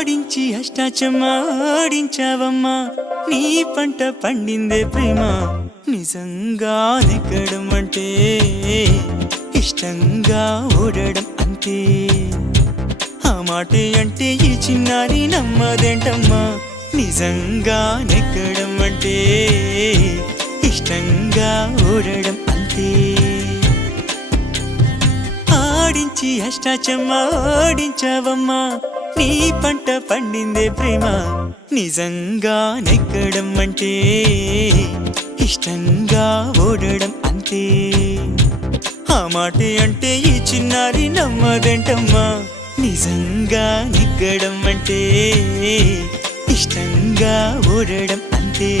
ఆడించి అష్టాచమ్మా ఆడించావమ్మా నీ పంట పండిందే ప్రేమ నిజంగా నెగ్గడం అంటే ఇష్టంగా ఓడడం అంతే ఆ మాటే అంటే ఈ చిన్నారి నమ్మదేంటమ్మా నిజంగా నెగ్గడం అంటే ఇష్టంగా ఓడడం అంతే ఆడించి అష్టాచమ్మా ఆడించావమ్మా నీ పంట పండిందే ప్రేమ నిజంగా నెగ్గడం అంటే ఇష్టంగా ఓడడం అంతే ఆ మాటే అంటే ఈ చిన్నారి నమ్మదేంటమ్మా నిజంగా నెగ్గడం అంటే ఇష్టంగా ఓడడం అంతే